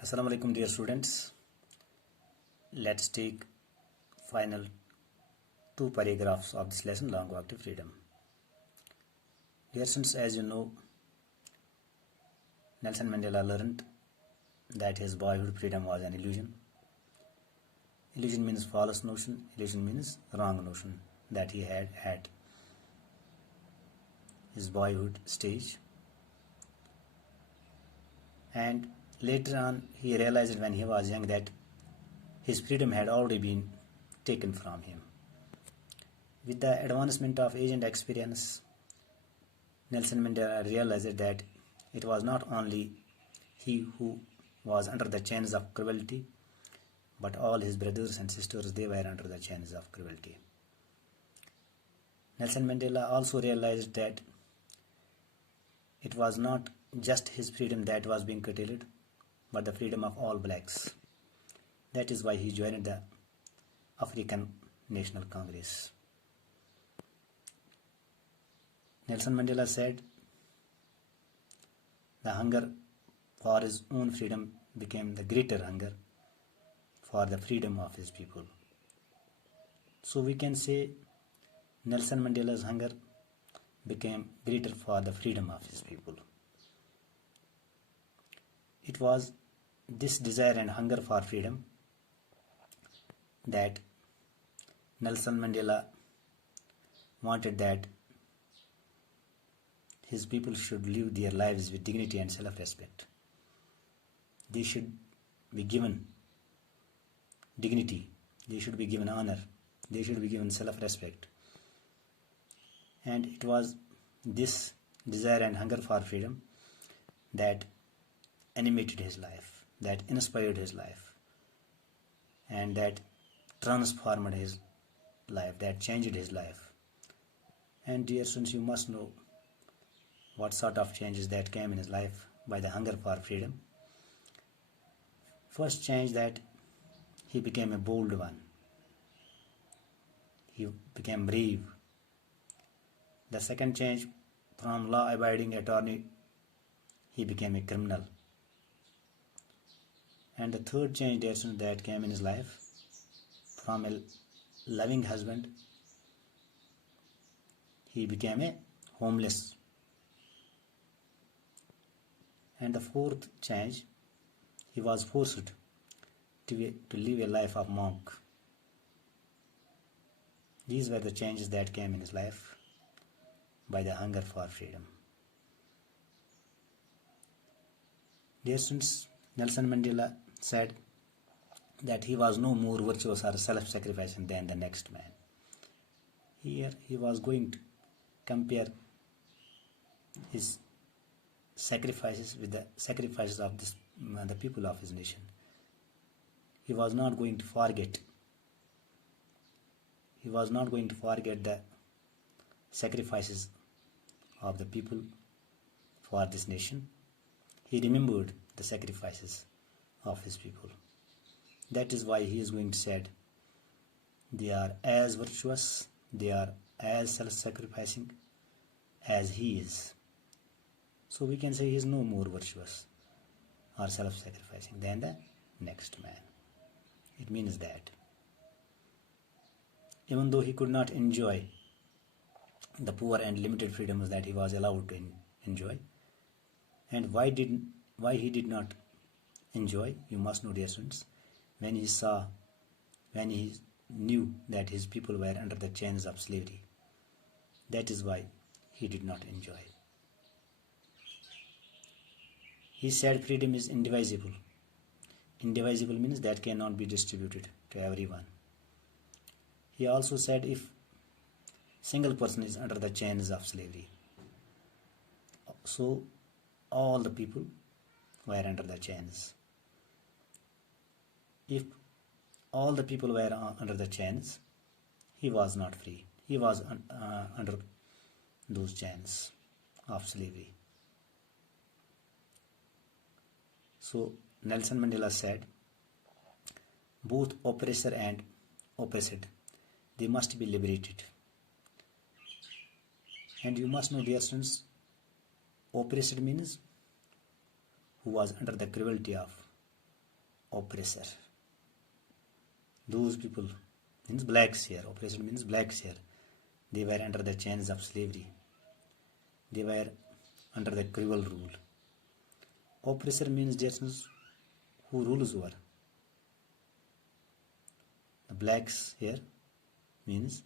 Assalamu alaikum dear students. Let's take final two paragraphs of this lesson, Long Walk to Freedom. Dear students, as you know, Nelson Mandela learned that his boyhood freedom was an illusion. Illusion means false notion, illusion means wrong notion that he had at his boyhood stage. And later on, he realized when he was young that his freedom had already been taken from him. With the advancement of age and experience, Nelson Mandela realized that it was not only he who was under the chains of cruelty, but all his brothers and sisters, they were under the chains of cruelty. Nelson Mandela also realized that it was not just his freedom that was being curtailed, but the freedom of all blacks. That is why he joined the African National Congress. Nelson Mandela said, the hunger for his own freedom became the greater hunger for the freedom of his people. So we can say Nelson Mandela's hunger became greater for the freedom of his people. It was this desire and hunger for freedom that Nelson Mandela wanted that his people should live their lives with dignity and self-respect. They should be given dignity, they should be given honor, they should be given self-respect. And it was this desire and hunger for freedom that animated his life, that inspired his life, and that transformed his life, that changed his life. And dear students, you must know what sort of changes that came in his life by the hunger for freedom. First change, that he became a bold one. He became brave. The second change, from law-abiding attorney, he became a criminal. And the third change that came in his life, from a loving husband, he became a homeless. And the fourth change, he was forced to live a life of monk. These were the changes that came in his life by the hunger for freedom. Dear students, Nelson Mandela said that he was no more virtuous or self-sacrificing than the next man. Here he was going to compare his sacrifices with the sacrifices of the people of his nation. He was not going to forget. He was not going to forget the sacrifices of the people for this nation. He remembered the sacrifices of his people. That is why he is going to say, they are as virtuous, they are as self-sacrificing as he is. So we can say he is no more virtuous or self-sacrificing than the next man. It means that even though he could not enjoy the poor and limited freedoms that he was allowed to enjoy, and why he did not enjoy, you must know, dear students, when he knew that his people were under the chains of slavery. That is why he did not enjoy. He said freedom is indivisible. Indivisible means that cannot be distributed to everyone. He also said if single person is under the chains of slavery, so all the people were under the chains. If all the people were under the chains, he was not free. He was under those chains of slavery. So Nelson Mandela said, both oppressor and oppressed, they must be liberated. And you must know, dear students, oppressed means who was under the cruelty of oppressor. Those people means blacks here. Oppressor means blacks here. They were under the chains of slavery. They were under the cruel rule. Oppressor means persons who rules over. The blacks here means,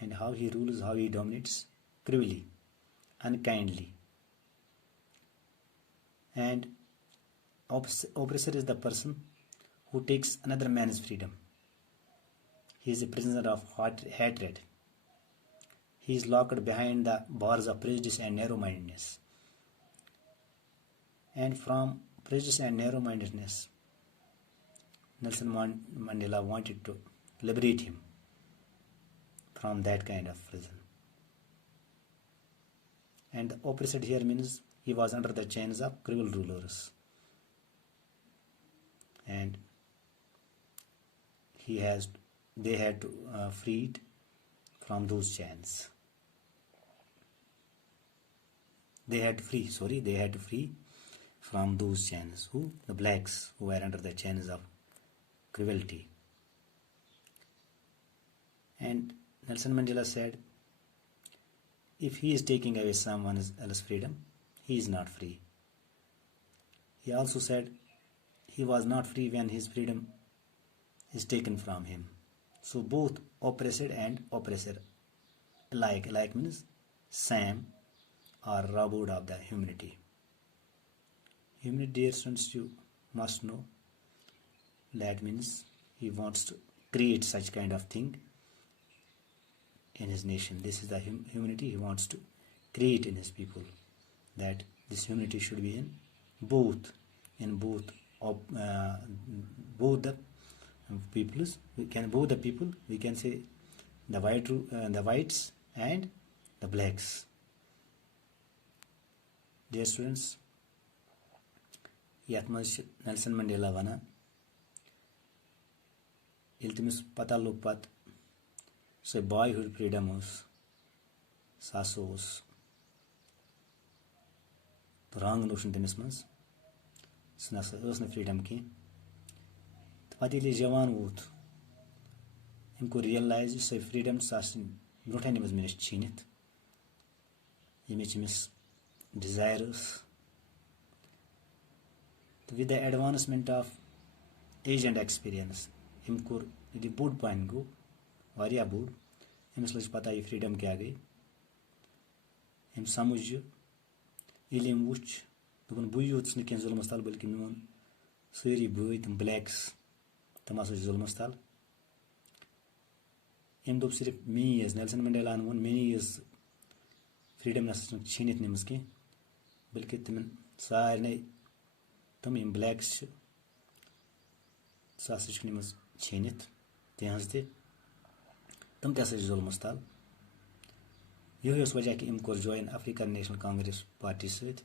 and how he rules, how he dominates cruelly, unkindly. And oppressor is the person who takes another man's freedom. He is a prisoner of hatred. He is locked behind the bars of prejudice and narrow-mindedness. And from prejudice and narrow-mindedness, Nelson Mandela wanted to liberate him from that kind of prison. And the oppressor here means he was under the chains of cruel rulers. And they had to freed from those chains. They had to free from those chains. Who? The blacks, who were under the chains of cruelty. And Nelson Mandela said, if he is taking away someone else's freedom, he is not free. He also said he was not free when his freedom is taken from him. So both oppressed and oppressor alike means same, are robbed of the humanity. Humanity, dear students, you must know, that means he wants to create such kind of thing in his nation. This is the humanity he wants to create in his people, that this unity should be in both the peoples. We can say the whites and the blacks. Dear students, yet Nelson Mandela wana iltimis pata log pat so boyhood freedom us sasos wrong notion temis mans us na freedom ki padili jawan wut imko realize so freedom sasin brotain was minis chinit imichimis desires. With the advancement of age and experience, imkur the board point go varia board imis laj pata ye freedom kya gayi im samuj ilim wuch dogun buyuts ne ken zulmastal balki non sari boy tim blacks tamasu zulmastal im dob sirf me as Nelson Mandela an one many years freedom nas chinit nimski balki timen sarne tam im blacks sasich nimas chinit tehazde tam tasa zulmastal यह वजह कि इमको join African National Congress party सत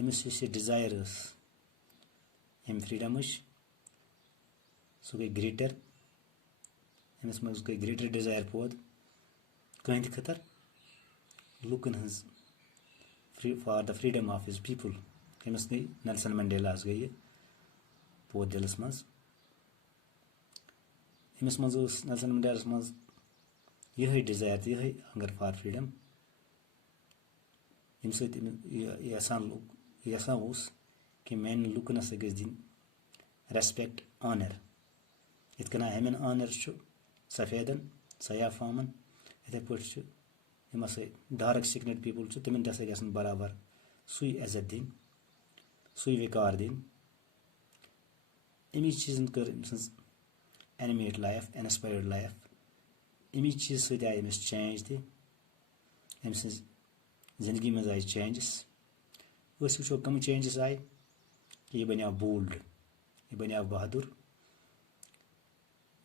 अमिस desires M freedom सह गई greater Amish मज गई ग्रेटर डिजायर पौद कहिंद खतर लुकन हज for the freedom of his people अमिस गई नेल्सन मंडेलास गई पौद दिलस मज अमिस मज नेल्सन मंडेलास मज यही डिजायर यही हंगर फॉर फ्रीडम यम सत यसान कि मैन लुकन हसा गज दिन रेस्पेक्ट ऑनर इत कना हमें ऑनर सफेदन सयाफामन इथे पे यम हसा डार्क स्किन्ड पीपल तिमन तसा गसन बराबर सुई इज्जत दिन सुई विकार दिन अमी चीजन कर एनिमेट लाइफ इंस्पायर्ड लाइफ अमी चीज सत आई अमिस चेंज तम जिंदगी मज आई चेंजेस वो कम चेंजेस आई कि यह बनो बोल्ड यह बनो बहादुर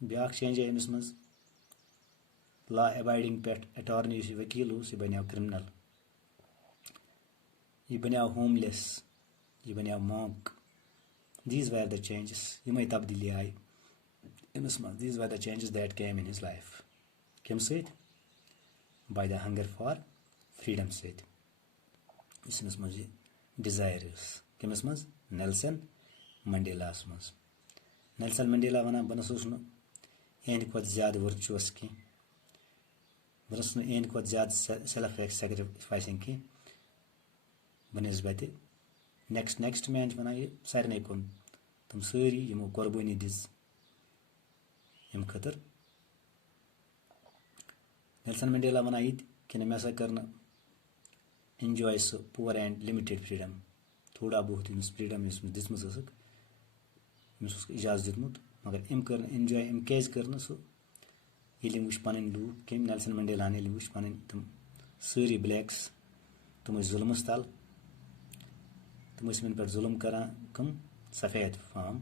ब्या चेंज आई अमिस मज लॉ अबाइडिंग पे अटॉर्नी वकील यह बनो क्रिमिनल यह बनो होमलेस यह बनो monk these were the changes यम तब्दीली आई अमिस मज these were the changes that came in his life कम सत by the hunger for freedom सत मज डिजायर्स कमिस मज नेल्सन मंडेलास मज नेल्सन मंडेला वनान बह नस एहद खुद ज्यादा वर्चुअस कह बह नस एहद खुद ज्यादा सेल्फ सेक्रिफाइसिंग कह बनस्बत नेक्स्ट मैन वन यह सारे कुन तुम सारी यमो कुर्बानी दिज यम खतर नेल्सन मंडेला वन ये कि मे हसा कर एंजॉय सह पुअर एंड लिमिटेड फ्रीडम थोड़ा बहुत फ्रीडम दिसमक इजाजत दितमुत मगर अम कर एंजॉय अम क्या कर सह ये वो पन लूख कम नेल्सन मंडेला वो पन तम सारी ब्लैक्स तम जुल्मस तल तम यमन पे जुल्म करान कम सफ़ेद फाम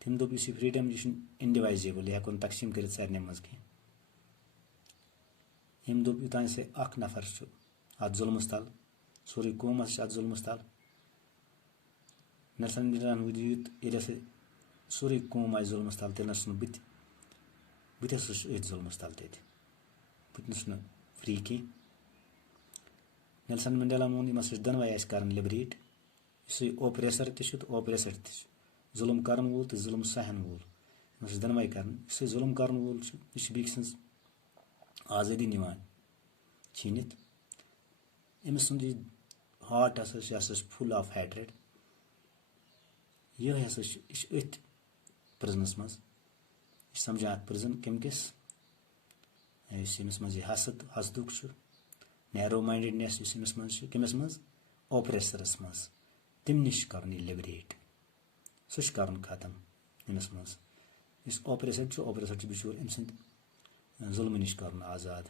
तम दोप यह फ्रीडम यह इनडिवाइजेबल यह हेकोन तकसीम कर सारे मज कह यम दोप युतान से अख नफर अत जुल्मस तल सोरे कौम अत जुल्मस तल नेल्सन मंडेला वो यूत ये सोरे कौम आ जुल्मस तल तेल नस बत जुल्मस तल बत नस फ्री कह नेल्सन मंडेला मोन यम दनवे कर लिबरेट इस ओप्रेसर ओप्रेसर जुल्म कर वोल तो जुल्म सहन वोल दनवे कर जुल्म कर वोल यह बेक सज आज़ादी निवान छीनित अमिस सुंद हार्ट हसा फुल ऑफ हैट्रेड यह हसा अथ प्रिजनस मज समझान अत प्रिजन कमकिस यमिस मज हसदुक नैरो माइंडेडनेस अमिस मज कमिस मज ओप्रेसरस मज तम नश कर लिबरेट सह कर खत्म अमिस मज इस ओप्रेसर बिचूर अम सद जुल्म नश कर आज़ाद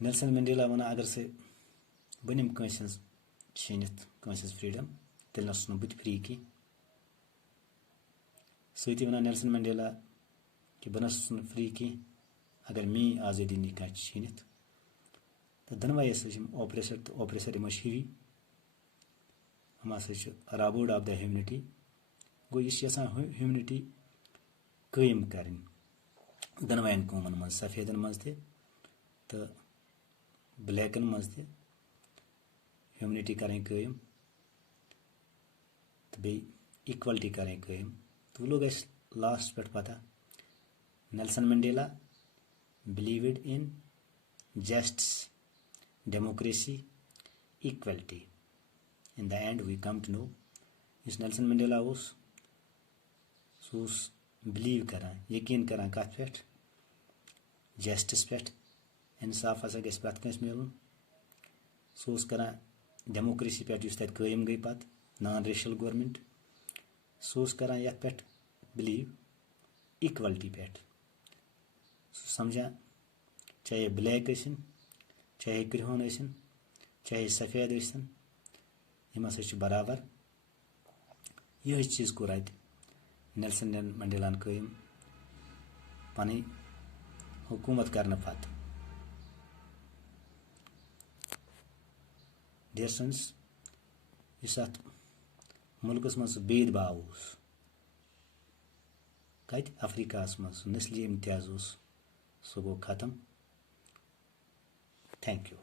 नेल्सन मंडेला वन अगर से बह निम कंस छीनित कंस फ्रीडम तेल नस बत फ्री कह सती वन नेल्सन मंडेला कि बह नस फ्री कह अगर मे आज़ादी नी कह छीनित तो दनवे ओप्रेसर तो ओप्रेसर यम हिवी हम हसा राबोर्ड ऑफ द ह्यूमनिटी गो यह ह्यूमनिटी कायम कर दनवन कौमन मज सफ़ेदन मज तो ब्लैकन मज ह्यूमनिटी करें कायम तो बे इक्वलिटी करें कायम तो वो लोग लास्ट पे पता Nelson Mandela believed in justice democracy equality in the end we come to know इस नेल्सन मंडेला सह बिलीव करान यकीन करान कत पे जस्टिस पे इंसाफ हसा गस प्रत कंस मिलन सह करान डेमोक्रेसी पे तत कायम गई पत नॉन रेशियल गवर्नमेंट सह करान ये पे बिलीव इक्वलिटी पे सह समझान चाहे ब्लैक चाहे क्रिहोन चाहे सफ़ेद यम हसा बराबर यह चीज़ कोर अत नेल्सन मंडेला कायम पन हुकूमत करने पत डियर फ्रेंड्स इस अत मुल्कस मज भेदभाव कत अफ्रीकास मज नस्ली इम्तियाज सह गो खत्म थैंक यू।